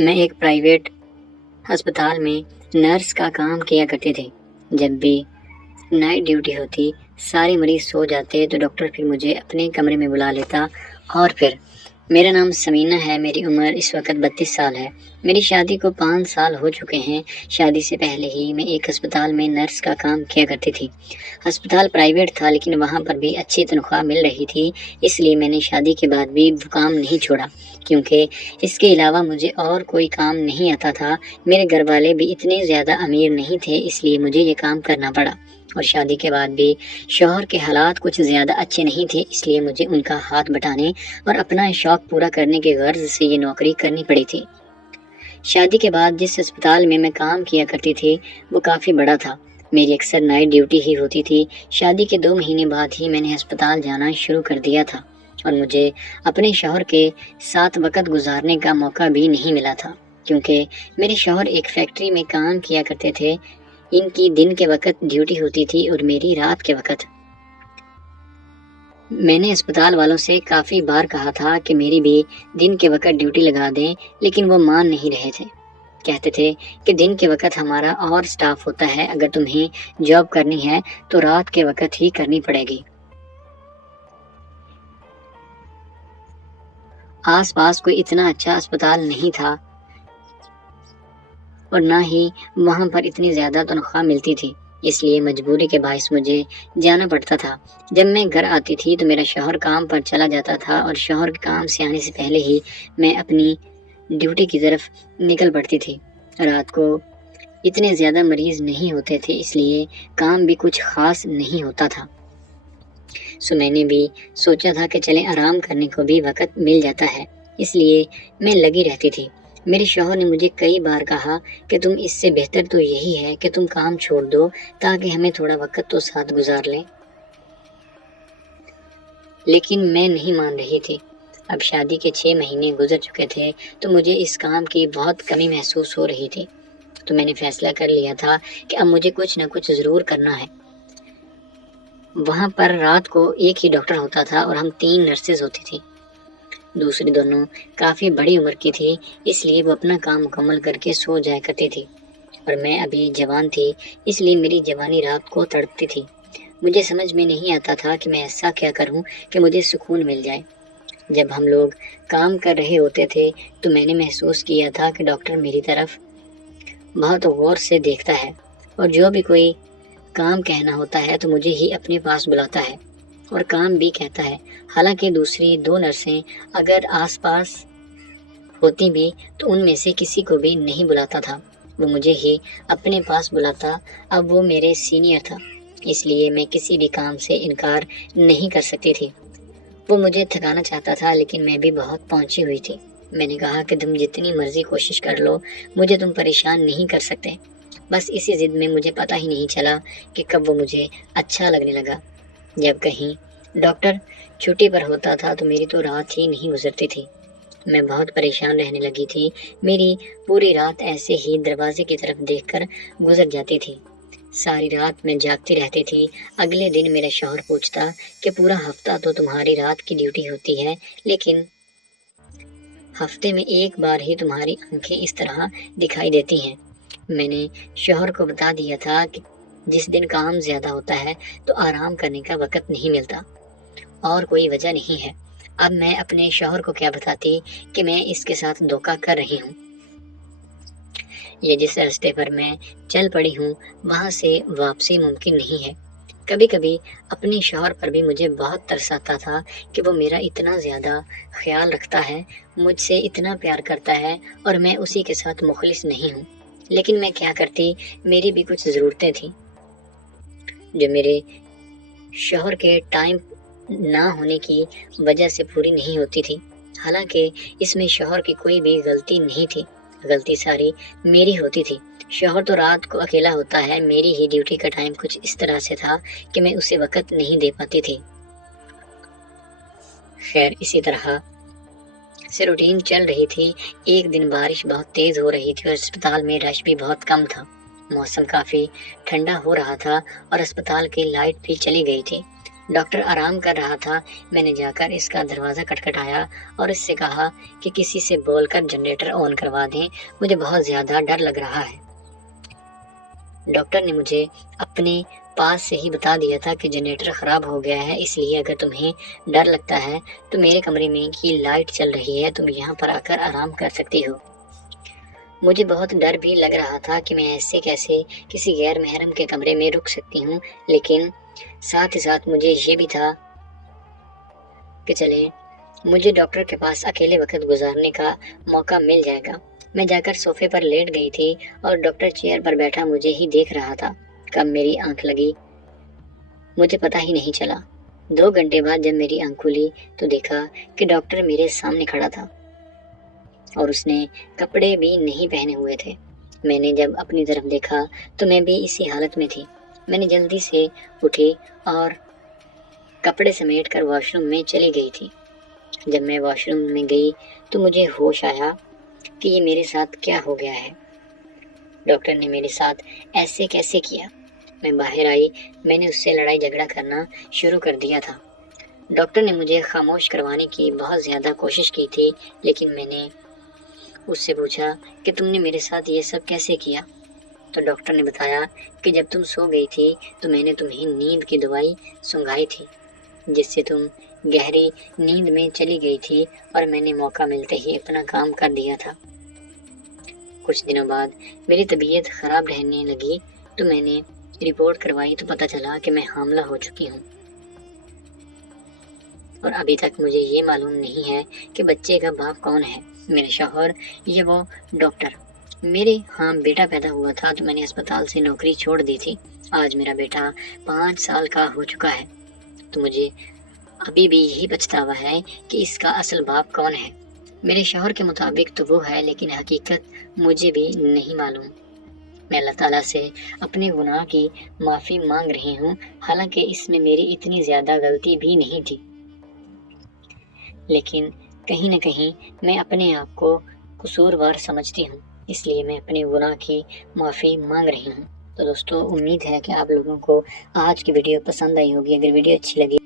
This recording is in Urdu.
میں ایک پرائیویٹ ہسپتال میں نرس کا کام کیا کرتی تھی۔ جب بھی نائٹ ڈیوٹی ہوتی، سارے مریض سو جاتے تو ڈاکٹر پھر مجھے اپنے کمرے میں بلا لیتا اور پھر میرا نام سمینہ ہے، میری عمر اس وقت 32 سال ہے۔ میری شادی کو 5 سال ہو چکے ہیں۔ شادی سے پہلے ہی میں ایک ہسپتال میں نرس کا کام کیا کرتی تھی۔ ہسپتال پرائیویٹ تھا لیکن وہاں پر بھی اچھی تنخواہ مل رہی تھی، اس لیے میں نے شادی کے بعد بھی وہ کام نہیں چھوڑا، کیونکہ اس کے علاوہ مجھے اور کوئی کام نہیں آتا تھا۔ میرے گھر والے بھی اتنے زیادہ امیر نہیں تھے، اس لیے مجھے یہ کام کرنا پڑا، اور شادی کے بعد بھی شوہر کے حالات کچھ زیادہ اچھے نہیں تھے، اس لیے مجھے ان کا ہاتھ بٹانے اور اپنا شوق پورا کرنے کے غرض سے یہ نوکری کرنی پڑی تھی۔ شادی کے بعد جس ہسپتال میں میں کام کیا کرتی تھی وہ کافی بڑا تھا۔ میری اکثر نائٹ ڈیوٹی ہی ہوتی تھی۔ شادی کے 2 مہینے بعد ہی میں نے ہسپتال جانا شروع کر دیا تھا، اور مجھے اپنے شوہر کے ساتھ وقت گزارنے کا موقع بھی نہیں ملا تھا، کیونکہ میرے شوہر ایک فیکٹری میں کام کیا کرتے تھے۔ ان کی دن کے وقت ڈیوٹی ہوتی تھی اور میری رات کے وقت۔ میں نے اسپتال والوں سے کافی بار کہا تھا کہ میری بھی دن کے وقت ڈیوٹی لگا دیں، لیکن وہ مان نہیں رہے تھے۔ کہتے تھے کہ دن کے وقت ہمارا اور سٹاف ہوتا ہے، اگر تمہیں جاب کرنی ہے تو رات کے وقت ہی کرنی پڑے گی۔ آس پاس کوئی اتنا اچھا اسپتال نہیں تھا اور نہ ہی وہاں پر اتنی زیادہ تنخواہ ملتی تھی، اس لیے مجبوری کے باعث مجھے جانا پڑتا تھا۔ جب میں گھر آتی تھی تو میرا شوہر کام پر چلا جاتا تھا، اور شوہر کے کام سے آنے سے پہلے ہی میں اپنی ڈیوٹی کی طرف نکل پڑتی تھی۔ رات کو اتنے زیادہ مریض نہیں ہوتے تھے، اس لیے کام بھی کچھ خاص نہیں ہوتا تھا، سو میں نے بھی سوچا تھا کہ چلیں آرام کرنے کو بھی وقت مل جاتا ہے، اس لیے میں لگی رہتی تھی۔ میرے شوہر نے مجھے کئی بار کہا کہ تم اس سے بہتر تو یہی ہے کہ تم کام چھوڑ دو تاکہ ہمیں تھوڑا وقت تو ساتھ گزار لیں، لیکن میں نہیں مان رہی تھی۔ اب شادی کے 6 مہینے گزر چکے تھے تو مجھے اس کام کی بہت کمی محسوس ہو رہی تھی، تو میں نے فیصلہ کر لیا تھا کہ اب مجھے کچھ نہ کچھ ضرور کرنا ہے۔ وہاں پر رات کو ایک ہی ڈاکٹر ہوتا تھا اور ہم 3 نرسز ہوتی تھی۔ دوسری دونوں کافی بڑی عمر کی تھی، اس لیے وہ اپنا کام مکمل کر کے سو جایا کرتی تھی، اور میں ابھی جوان تھی، اس لیے میری جوانی رات کو تڑپتی تھی۔ مجھے سمجھ میں نہیں آتا تھا کہ میں ایسا کیا کروں کہ مجھے سکون مل جائے۔ جب ہم لوگ کام کر رہے ہوتے تھے تو میں نے محسوس کیا تھا کہ ڈاکٹر میری طرف بہت غور سے دیکھتا ہے، اور جو بھی کوئی کام کہنا ہوتا ہے تو مجھے ہی اپنے پاس بلاتا ہے اور کام بھی کہتا ہے۔ حالانکہ دوسری 2 نرسیں اگر آس پاس ہوتی بھی تو ان میں سے کسی کو بھی نہیں بلاتا تھا، وہ مجھے ہی اپنے پاس بلاتا۔ اب وہ میرے سینئر تھا، اس لیے میں کسی بھی کام سے انکار نہیں کر سکتی تھی۔ وہ مجھے تھکانا چاہتا تھا لیکن میں بھی بہت پہنچی ہوئی تھی۔ میں نے کہا کہ تم جتنی مرضی کوشش کر لو، مجھے تم پریشان نہیں کر سکتے۔ بس اسی ضد میں مجھے پتہ ہی نہیں چلا کہ کب وہ مجھے اچھا لگنے لگا۔ جب کہیں ڈاکٹر چھٹی پر ہوتا تھا تو میری تو رات ہی نہیں گزرتی تھی، میں بہت پریشان رہنے لگی تھی۔ میری پوری رات ایسے ہی دروازے کی طرف دیکھ کر گزر جاتی تھی۔ ساری رات میں جاگتی رہتی تھی۔ اگلے دن میرا شوہر پوچھتا کہ پورا ہفتہ تو تمہاری رات کی ڈیوٹی ہوتی ہے، لیکن ہفتے میں ایک بار ہی تمہاری آنکھیں اس طرح دکھائی دیتی ہیں۔ میں نے شوہر کو بتا دیا تھا کہ جس دن کام زیادہ ہوتا ہے تو آرام کرنے کا وقت نہیں ملتا، اور کوئی وجہ نہیں ہے۔ اب میں اپنے شوہر کو کیا بتاتی کہ میں اس کے ساتھ دھوکہ کر رہی ہوں۔ یہ جس راستے پر میں چل پڑی ہوں وہاں سے واپسی ممکن نہیں ہے۔ کبھی کبھی اپنے شوہر پر بھی مجھے بہت ترس آتا تھا کہ وہ میرا اتنا زیادہ خیال رکھتا ہے، مجھ سے اتنا پیار کرتا ہے، اور میں اسی کے ساتھ مخلص نہیں ہوں۔ لیکن میں کیا کرتی، میری بھی کچھ ضرورتیں تھیں جو میرے شوہر کے ٹائم نہ ہونے کی وجہ سے پوری نہیں ہوتی تھی۔ حالانکہ اس میں شوہر کی کوئی بھی غلطی نہیں تھی، غلطی ساری میری ہوتی تھی۔ شوہر تو رات کو اکیلا ہوتا ہے، میری ہی ڈیوٹی کا ٹائم کچھ اس طرح سے تھا کہ میں اسے وقت نہیں دے پاتی تھی۔ خیر، اسی طرح سے روٹین چل رہی تھی۔ ایک دن بارش بہت تیز ہو رہی تھی اور اسپتال میں رش بھی بہت کم تھا۔ موسم کافی ٹھنڈا ہو رہا تھا اور اسپتال کی لائٹ بھی چلی گئی تھی۔ ڈاکٹر آرام کر رہا تھا۔ میں نے جا کر اس کا دروازہ کھٹکھٹایا اور اس سے کہا کہ کسی سے بول کر جنریٹر آن کروا دیں، مجھے بہت زیادہ ڈر لگ رہا ہے۔ ڈاکٹر نے مجھے اپنے پاس سے ہی بتا دیا تھا کہ جنریٹر خراب ہو گیا ہے، اس لیے اگر تمہیں ڈر لگتا ہے تو میرے کمرے میں کی لائٹ چل رہی ہے، تم یہاں پر آ کر آرام کر سکتی ہو۔ مجھے بہت ڈر بھی لگ رہا تھا کہ میں ایسے کیسے کسی غیر محرم کے کمرے میں رک سکتی ہوں، لیکن ساتھ ہی ساتھ مجھے یہ بھی تھا کہ چلیں مجھے ڈاکٹر کے پاس اکیلے وقت گزارنے کا موقع مل جائے گا۔ میں جا کر صوفے پر لیٹ گئی تھی اور ڈاکٹر چیئر پر بیٹھا مجھے ہی دیکھ رہا تھا۔ کب میری آنکھ لگی مجھے پتہ ہی نہیں چلا۔ 2 گھنٹے بعد جب میری آنکھ کھلی تو دیکھا کہ ڈاکٹر میرے سامنے کھڑا تھا اور اس نے کپڑے بھی نہیں پہنے ہوئے تھے۔ میں نے جب اپنی طرف دیکھا تو میں بھی اسی حالت میں تھی۔ میں نے جلدی سے اٹھی اور کپڑے سمیٹ کر واش روم میں چلی گئی تھی۔ جب میں واش روم میں گئی تو مجھے ہوش آیا کہ یہ میرے ساتھ کیا ہو گیا ہے۔ ڈاکٹر نے میرے ساتھ ایسے کیسے کیا؟ میں باہر آئی، میں نے اس سے لڑائی جھگڑا کرنا شروع کر دیا تھا۔ ڈاکٹر نے مجھے خاموش کروانے کی بہت زیادہ کوشش کی تھی، لیکن میں نے اس سے پوچھا کہ تم نے میرے ساتھ یہ سب کیسے کیا؟ تو ڈاکٹر نے بتایا کہ جب تم سو گئی تھی تو میں نے تمہیں نیند کی دوائی سنگھائی تھی، جس سے تم گہری نیند میں چلی گئی تھی اور میں نے موقع ملتے ہی اپنا کام کر دیا تھا۔ کچھ دنوں بعد میری طبیعت خراب رہنے لگی تو میں نے رپورٹ کروائی تو پتہ چلا کہ میں حاملہ ہو چکی ہوں، اور ابھی تک مجھے یہ معلوم نہیں ہے کہ بچے کا باپ کون ہے، میرے شوہر یا وہ ڈاکٹر۔ میرے ہاں بیٹا پیدا ہوا تھا تو میں نے اسپتال سے نوکری چھوڑ دی تھی۔ آج میرا بیٹا 5 سال کا ہو چکا ہے تو مجھے ابھی بھی یہی پچھتاوا ہے کہ اس کا اصل باپ کون ہے۔ میرے شوہر کے مطابق تو وہ ہے، لیکن حقیقت مجھے بھی نہیں معلوم۔ میں اللہ تعالیٰ سے اپنے گناہ کی معافی مانگ رہی ہوں، حالانکہ اس میں میری اتنی زیادہ غلطی بھی نہیں تھی، لیکن کہیں نہ کہیں میں اپنے آپ کو قصوروار سمجھتی ہوں، اس لیے میں اپنے گناہ کی معافی مانگ رہی ہوں۔ تو دوستو، امید ہے کہ آپ لوگوں کو آج کی ویڈیو پسند آئی ہوگی۔ اگر ویڈیو اچھی لگی